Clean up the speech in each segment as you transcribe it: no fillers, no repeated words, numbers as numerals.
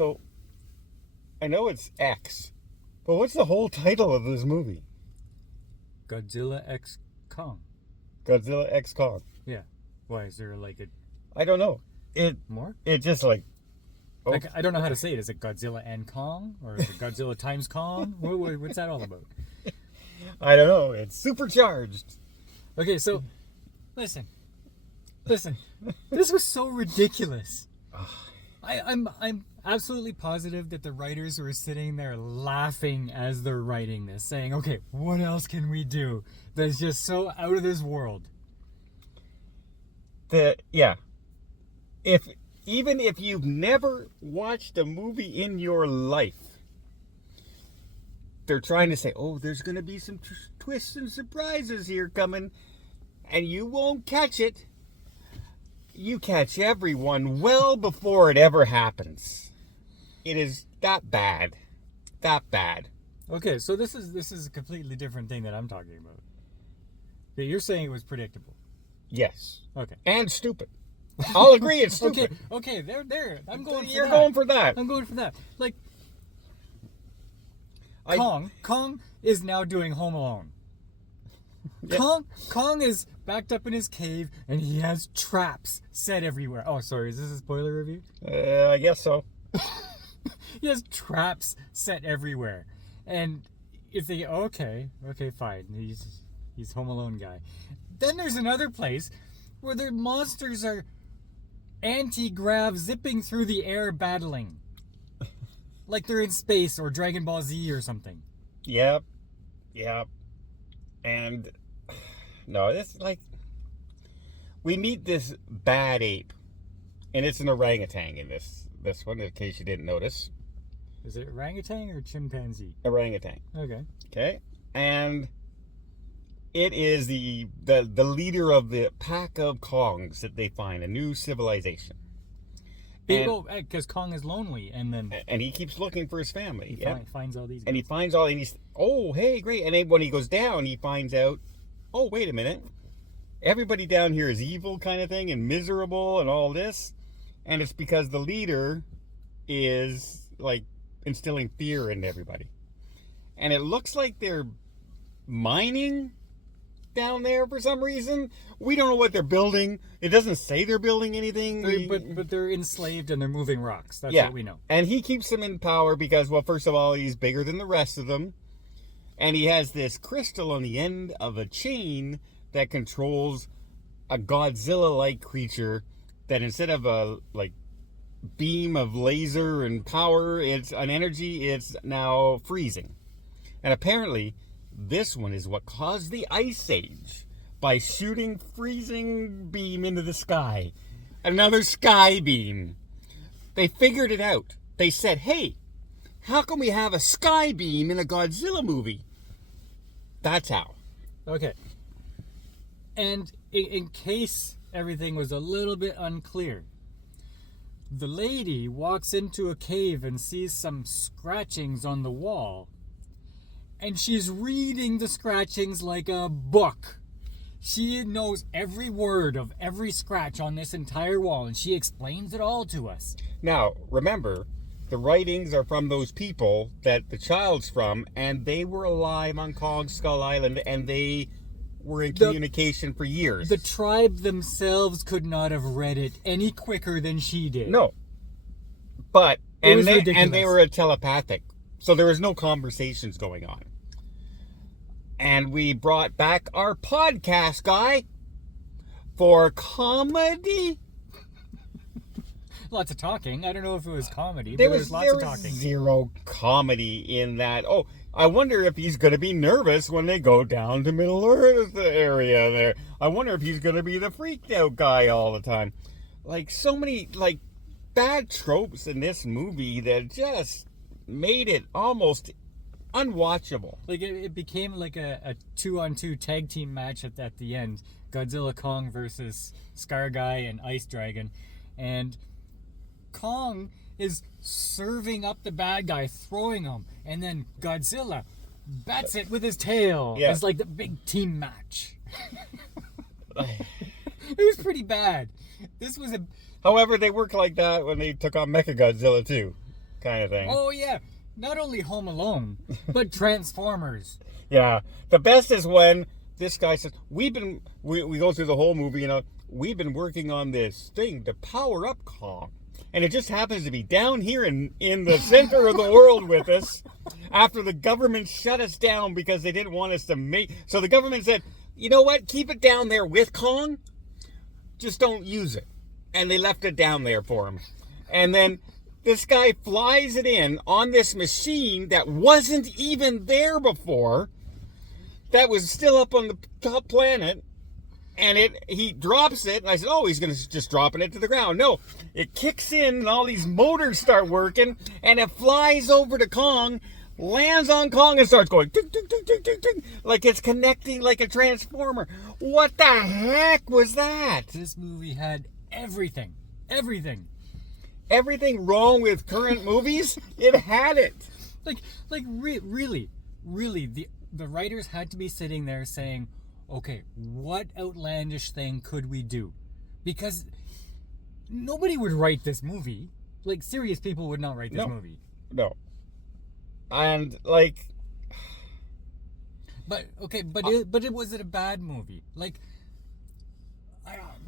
So, I know it's X, but what's the whole title of this movie? Godzilla X Kong. Godzilla X Kong. Yeah. Why, is there like a... I don't know. More? It just like... Oh. Like, I don't know how to say it. Is it Godzilla and Kong? Or is it Godzilla times Kong? What's that all about? I don't know. It's supercharged. Okay, so... Listen. This was so ridiculous. I'm absolutely positive that the writers were sitting there laughing as they're writing this, saying, okay, what else can we do that's just so out of this world? Even if you've never watched a movie in your life, they're trying to say, oh, there's going to be some twists and surprises here coming, and you won't catch it. You catch everyone well before it ever happens. It is that bad. That bad. Okay, so this is a completely different thing that I'm talking about. Okay, you're saying it was predictable. Yes. Okay. And stupid. I'll agree it's stupid. Okay, there. I'm going for that. You're going for that. I'm going for that. Like, I- Kong is now doing Home Alone. Yeah. Kong is backed up in his cave, and he has traps set everywhere. Oh, sorry, is this a spoiler review? I guess so. He has traps set everywhere. And you think, okay, fine. He's Home Alone guy. Then there's another place where their monsters are anti-grav zipping through the air battling. Like they're in space or Dragon Ball Z or something. Yep. And no, it's like we meet this bad ape, and it's an orangutan in this one, in case you didn't notice. Is it orangutan or chimpanzee? Orangutan. Okay. And it is the leader of the pack of Kongs that they find, a new civilization. Because Kong is lonely, and he keeps looking for his family. He finds all these guys. And he finds all, and he's, oh, hey, great. And then when he goes down, he finds out, oh, wait a minute. Everybody down here is evil kind of thing and miserable and all this. And it's because the leader is, like, instilling fear in everybody. And it looks like they're mining down there for some reason. We don't know what they're building. It doesn't say they're building anything. But they're enslaved and they're moving rocks. That's what we know. And he keeps them in power because, well, first of all, he's bigger than the rest of them. And he has this crystal on the end of a chain that controls a Godzilla-like creature that instead of a, like, beam of laser and power, it's an energy, it's now freezing. And apparently, this one is what caused the Ice Age by shooting freezing beam into the sky. Another sky beam. They figured it out. They said, hey, how can we have a sky beam in a Godzilla movie? That's how. Okay. And in case everything was a little bit unclear, the lady walks into a cave and sees some scratchings on the wall. And she's reading the scratchings like a book. She knows every word of every scratch on this entire wall, and she explains it all to us. Now, remember, the writings are from those people that the child's from, and they were alive on Kong Skull Island, and they were in communication for years. The tribe themselves could not have read it any quicker than she did. No. But, and ridiculous. they were telepathic, so there was no conversations going on. And we brought back our podcast guy for comedy. Lots of talking. I don't know if it was comedy, There but was lots of talking. Zero comedy in that. Oh, I wonder if he's going to be nervous when they go down to Middle Earth area there. I wonder if he's going to be the freaked out guy all the time. Like, so many, like, bad tropes in this movie that just made it almost unwatchable. Like, it became like a 2-on-2 tag team match at the end. Godzilla Kong versus Scar Guy and Ice Dragon. And Kong is serving up the bad guy, throwing him. And then Godzilla bats it with his tail. Yeah. It's like the big team match. It was pretty bad. This was a... However, they worked like that when they took on Mechagodzilla too. kind of thing. Oh, yeah. Not only Home Alone, but Transformers. Yeah. The best is when this guy says, we go through the whole movie, we've been working on this thing to power up Kong. And it just happens to be down here in the center of the world with us after the government shut us down because they didn't want us to make... So the government said, you know what? Keep it down there with Kong. Just don't use it. And they left it down there for him. And then this guy flies it in on this machine that wasn't even there before, that was still up on the top planet. And he drops it, and I said, oh, he's going to just dropping it to the ground. No, it kicks in, and all these motors start working, and it flies over to Kong, lands on Kong, and starts going, ding, ding, ding, ding, ding, ding, like it's connecting like a transformer. What the heck was that? This movie had everything. Everything. Everything wrong with current movies, it had it. Really, the writers had to be sitting there saying, okay, what outlandish thing could we do? Because nobody would write this movie. Like, serious people would not write this movie. No. And, But was it a bad movie? Like,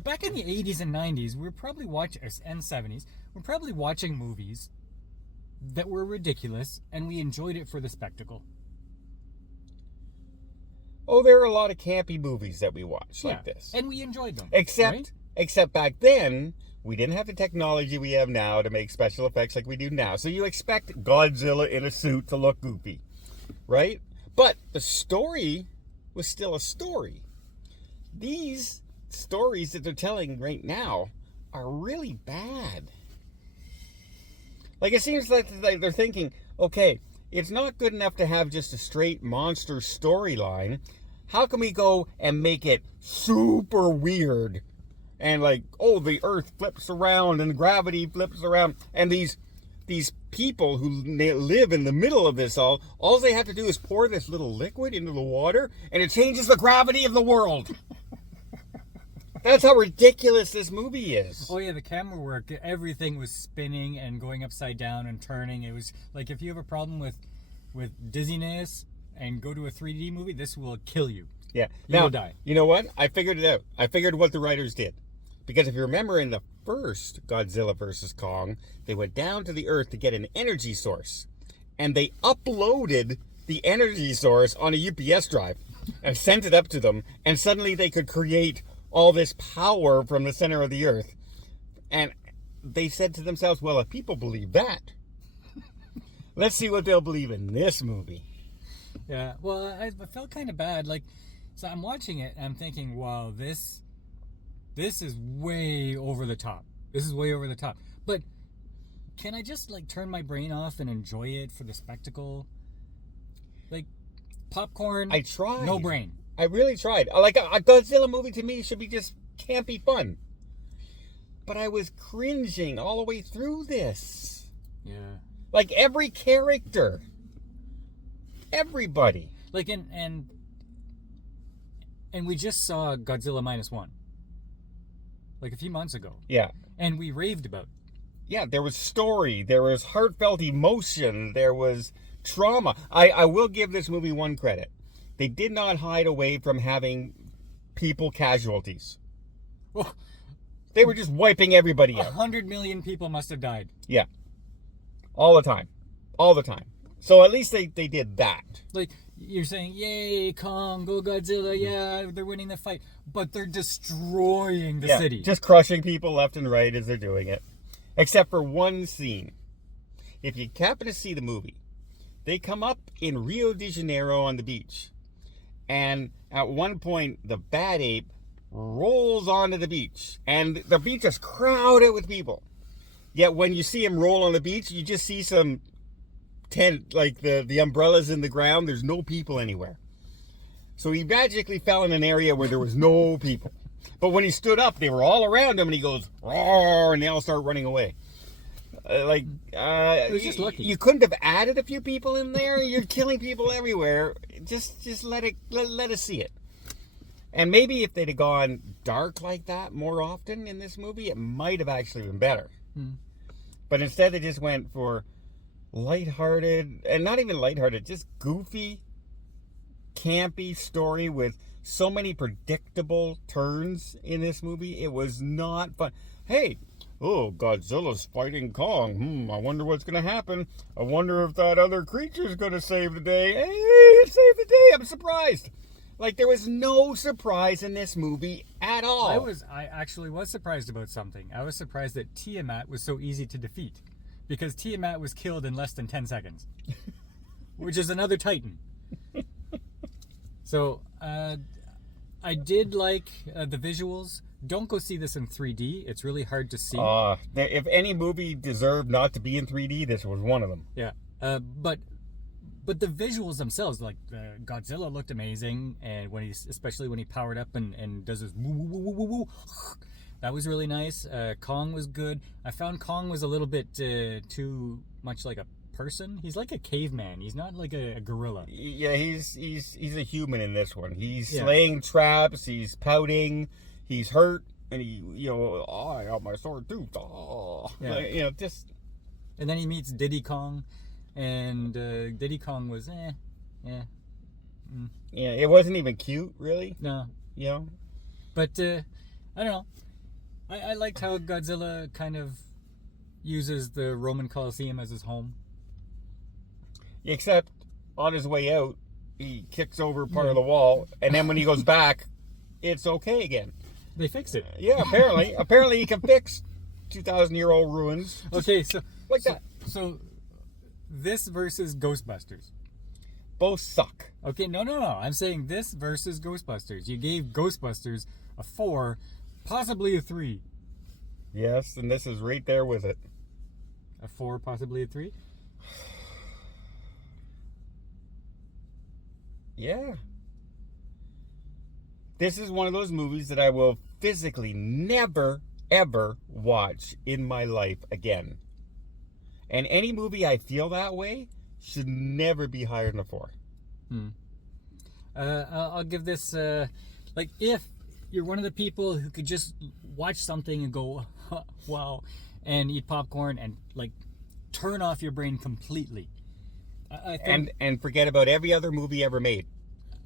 back in the 80s and 90s, we were probably watching, and 70s, we're probably watching movies that were ridiculous, and we enjoyed it for the spectacle. Oh, there are a lot of campy movies that we watch like this. And we enjoyed them. Except back then, we didn't have the technology we have now to make special effects like we do now. So you expect Godzilla in a suit to look goofy, right? But the story was still a story. These stories that they're telling right now are really bad. Like, it seems like they're thinking, okay, it's not good enough to have just a straight monster storyline. How can we go and make it super weird? And the earth flips around and gravity flips around. And these people who live in the middle of this all they have to do is pour this little liquid into the water and it changes the gravity of the world. That's how ridiculous this movie is. Oh yeah, the camera work, everything was spinning and going upside down and turning. It was like, if you have a problem with dizziness and go to a 3D movie, this will kill you. Yeah. You will die. You know what? I figured it out. I figured what the writers did. Because if you remember in the first Godzilla vs. Kong, they went down to the earth to get an energy source. And they uploaded the energy source on a UPS drive and sent it up to them. And suddenly they could create all this power from the center of the earth. And they said to themselves, well, if people believe that, let's see what they'll believe in this movie. Yeah, well, I felt kind of bad. So I'm watching it and I'm thinking, wow, this is way over the top. This is way over the top. But can I just turn my brain off and enjoy it for the spectacle? Popcorn. I tried. No brain. I really tried. A Godzilla movie to me should be just campy fun. But I was cringing all the way through this. Yeah. Every character. Everybody. And we just saw Godzilla -1. A few months ago. Yeah. And we raved about it. Yeah, there was story. There was heartfelt emotion. There was trauma. I will give this movie one credit. They did not hide away from having people casualties. Well, they were just wiping everybody out. 100 million people must have died. Yeah. All the time. All the time. So at least they did that. You're saying, yay, Kong, go Godzilla, yeah, they're winning the fight. But they're destroying the city. Just crushing people left and right as they're doing it. Except for one scene. If you happen to see the movie, they come up in Rio de Janeiro on the beach. And at one point, the bad ape rolls onto the beach. And the beach is crowded with people. Yet when you see him roll on the beach, you just see some tent, the umbrellas in the ground. There's no people anywhere. So he magically fell in an area where there was no people. But when he stood up, they were all around him, and he goes, roar, and they all start running away. It was just lucky. You couldn't have added a few people in there. You're killing people everywhere. Just let us see it. And maybe if they'd have gone dark like that more often in this movie, it might have actually been better. But instead, they just went for lighthearted, and not even lighthearted, just goofy, campy story with so many predictable turns in this movie. It was not fun. Hey, oh, Godzilla's fighting Kong. I wonder what's going to happen. I wonder if that other creature's going to save the day. Hey, it saved the day. I'm surprised. Like, there was no surprise in this movie at all. I actually was surprised about something. I was surprised that Tiamat was so easy to defeat. Because Tiamat was killed in less than 10 seconds. Which is another Titan. So, I did like the visuals. Don't go see this in 3D. It's really hard to see. If any movie deserved not to be in 3D, this was one of them. Yeah. But the visuals themselves, like Godzilla looked amazing, and especially when he powered up and does this woo woo woo woo woo, that was really nice. Kong was good. I found Kong was a little bit too much like a person. He's like a caveman. He's not like a gorilla. Yeah, he's a human in this one. He's laying traps. He's pouting. He's hurt, and I got my sword too. Yeah. Just. And then he meets Diddy Kong. And Diddy Kong was Yeah, it wasn't even cute, really. No. But I don't know. I liked how Godzilla kind of uses the Roman Colosseum as his home. Except on his way out, he kicks over part of the wall, and then when he goes back, it's okay again. They fixed it. Yeah, apparently. Apparently he can fix 2,000-year-old ruins. Okay, so that. So this versus Ghostbusters. Both suck. Okay, no. I'm saying this versus Ghostbusters. You gave Ghostbusters a 4, possibly a 3. Yes, and this is right there with it. A 4, possibly a 3? Yeah. This is one of those movies that I will physically never, ever watch in my life again. And any movie I feel that way should never be higher than a 4. I'll give this, if you're one of the people who could just watch something and go, wow, and eat popcorn and, turn off your brain completely. I think, and forget about every other movie ever made,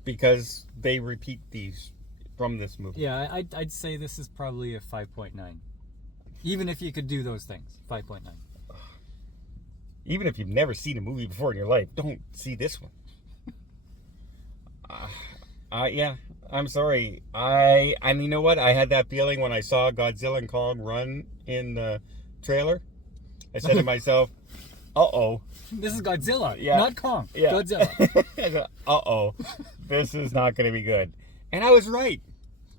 because they repeat these from this movie. Yeah, I'd say this is probably a 5.9. Even if you could do those things, 5.9. Even if you've never seen a movie before in your life, don't see this one. Yeah, I'm sorry. And you know what? I had that feeling when I saw Godzilla and Kong run in the trailer. I said to myself, uh-oh. This is Godzilla, yeah. not Kong. Yeah. Godzilla. Uh-oh. This is not going to be good. And I was right.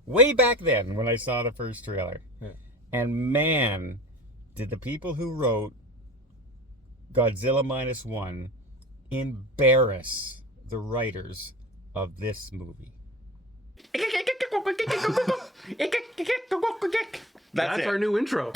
Way back then when I saw the first trailer. Yeah. And man, did the people who wrote Godzilla -1 embarrass the writers of this movie. That's our new intro.